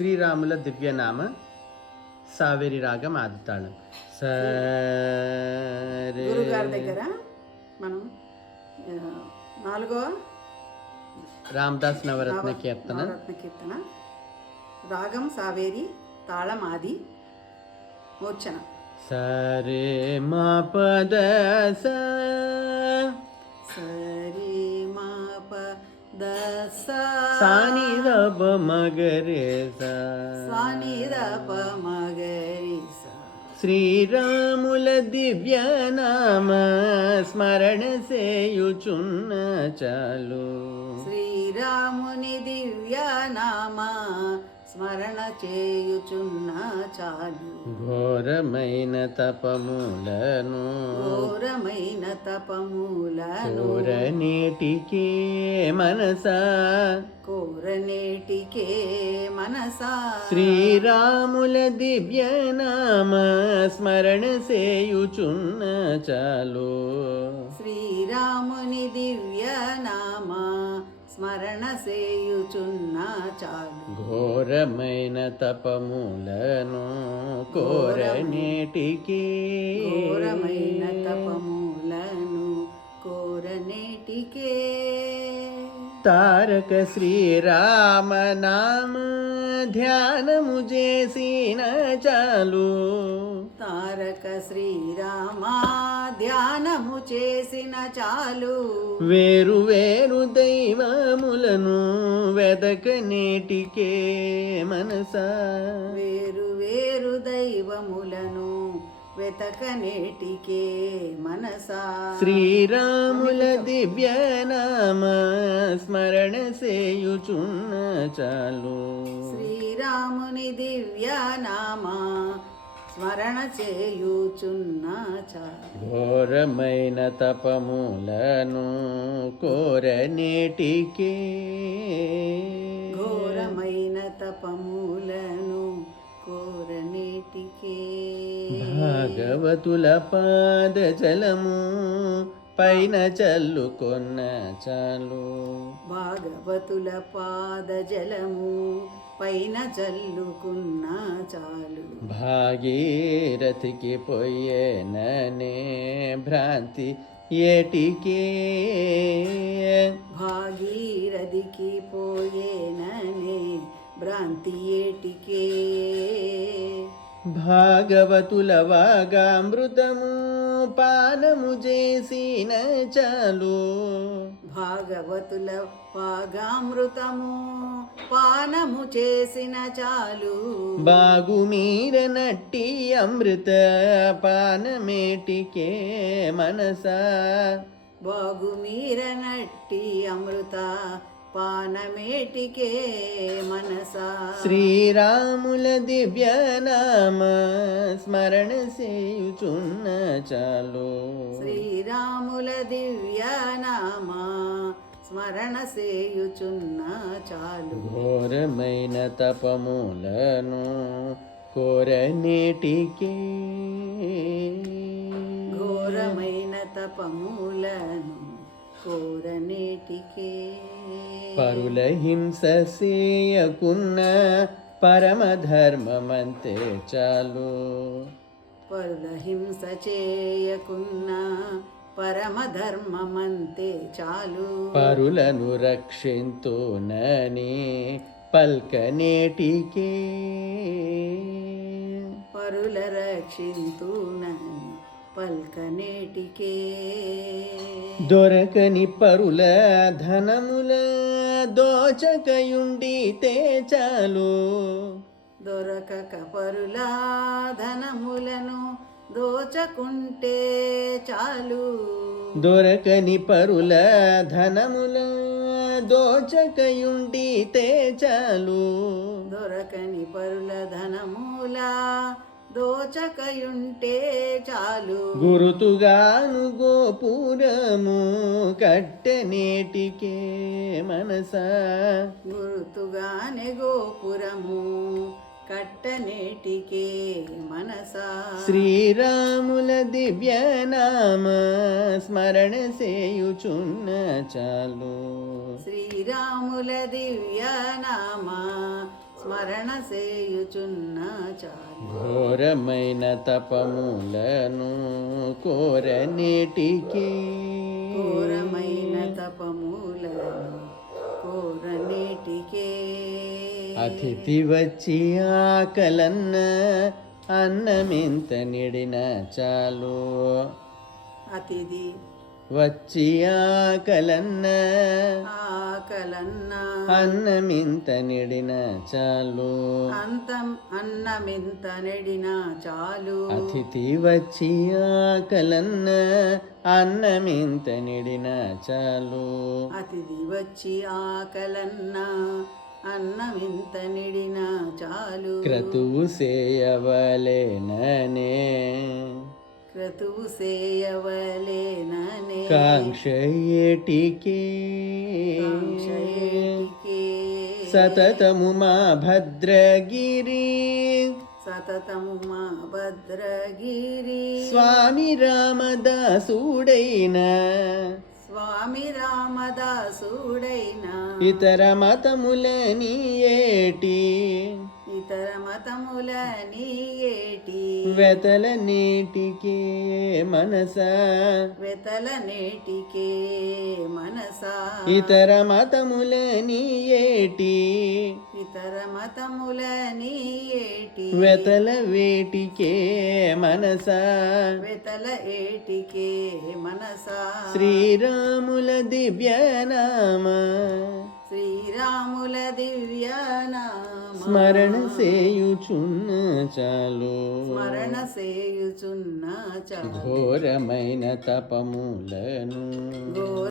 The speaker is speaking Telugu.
శ్రీరాముల దివ్యనామ సావేరి రాగం ఆదితాళం. సరే గురుగారి దగ్గర మనం 4వ రామదాస్ నవరత్న కీర్తన రాగం సావేరి, తాళం ఆది, మూర్ఛన. సరే మా పద సరే మా పద సాని రబ మగరే సాని రబ మగరి శ్రీరాముల దివ్యనామ స్మరణ సేయుచున్న చాలు. శ్రీరాముని దివ్యనామ స్మరణ చేయుచున్న చాలు. ఘోరమైన తపములను ఘోరమైన తపములను కోరనేటికే మనసా కోరనేటికే మనసా శ్రీరాముల దివ్యనామ స్మరణ సేయుచున్న చాలు. శ్రీరాముని దివ్యనామ స్మరణ సేయుచున్న చాలు. ఘోరమైన తపములను కోరనేటికే ఘోరమైన తపములను కోరనేటికే తారక శ్రీరామ నామ ధ్యానము చేసిన చాలు. తారక శ్రీరామ ధ్యానము చేసిన చాలు. వేరు వేరు దైవములను వెదకనేటికే మనసా వేరు వేరు దైవములను వెతకనేటికే మనసా శ్రీరాముల దివ్యనామ స్మరణ సేయుచున్న చాలు. శ్రీరాముని దివ్యనామ స్మరణ చేయుచున్న చాలు. ఘోరమైన తపములను కోరనేటికే ఘోరమైన తపములను కోరనేటికే భాగవతుల పాద జలము పైన చల్లుకొన్న చాలు. భాగవతుల పాద జలము పైన చల్లుకున్న చాలు. భాగీరథికి పోయేననే భ్రాంతి ఏటికే భాగీరథికి పోయేననే భ్రాంతి ఏటికే భాగవతుల వాగామృతము పానము చేసిన చాలు. భాగవతుల పాగామృతము పానము చేసిన చాలు. బాగుమీర నట్టి అమృత పానమేటికే మనసా బాగుమీర నట్టి అమృత పానమేటికే మనసా శ్రీరాముల దివ్యనామ స్మరణ సేయుచున్న చాలు. శ్రీరాముల దివ్యనామ స్మరణ సేయుచున్న చాలు. ఘోరమైన తపములను కోరనేటికే ఘోరమైన తపములను కోరనేటికే పరుల హింస సేయకున్న పరమధర్మమంతే చాలు. పరుల హింస చేయకున్న పరమధర్మమంతే చాలు. పరులను రక్షింతునని పల్కనేటికే పరుల రక్షింతునని పల్కనేటికే దొరకని పరుల ధనముల దోచకయుండితే చాలు. దొరకక పరుల ధనములను దోచకుంటే చాలు. దొరకని పరుల ధనముల దోచకయుండితే చాలు. దొరకని పరుల ధనముల దోచకయుంటే చాలు. గురుతుగాను గోపురము కట్టనేటికే మనసా గుర్తుగానే గోపురము కట్టనేటికే మనసా శ్రీరాముల దివ్యనామ స్మరణ సేయుచున్న చాలు. శ్రీరాముల దివ్యనామ స్మరణ స్మరణ సేయుచున్న చాలు ఘోరమైన తపములను కోరనేటికి ఘోరమైన తపములను కోరనేటికే అతిథి వచ్చి ఆకలన్న అన్నమెంత నిడిన చాలు అతిథి వచ్చి ఆకలన్న ఆకలన్న అన్నమింత నిడిన చాలు అన్నమింత నెడిన చాలు అతిథి వచ్చి ఆకలన్న అన్నమింత నిడిన చాలు అతిథి వచ్చి ఆకలన్న అన్నమింత నిడిన చాలు క్రతువు సేయవలెననే క్రతువు సేయవలేననే కాంక్ష ఏటికే కాంక్షయేటికే సతతము మా భద్రగిరి సతతము మా భద్రగిరి స్వామి రామదాసుడైన స్వామి రామదాసుడైన ఇతర మతములని ఏటి ఇతర మతములని ఏటి వెతల నేటికే మనస వెతల నేటికే మనసా ఇతర మతములని ఏటి ఇతర మతములని ఏటి వెతల వేటికే మనస వెతల ఏటికే మనసా శ్రీరాముల దివ్యనామ శ్రీరాముల దివ్యనామ స్మరణ సేయుచున్న చాలు స్మరణ సేయుచున్న చాలు ఘోరమైన తపములను ఘోర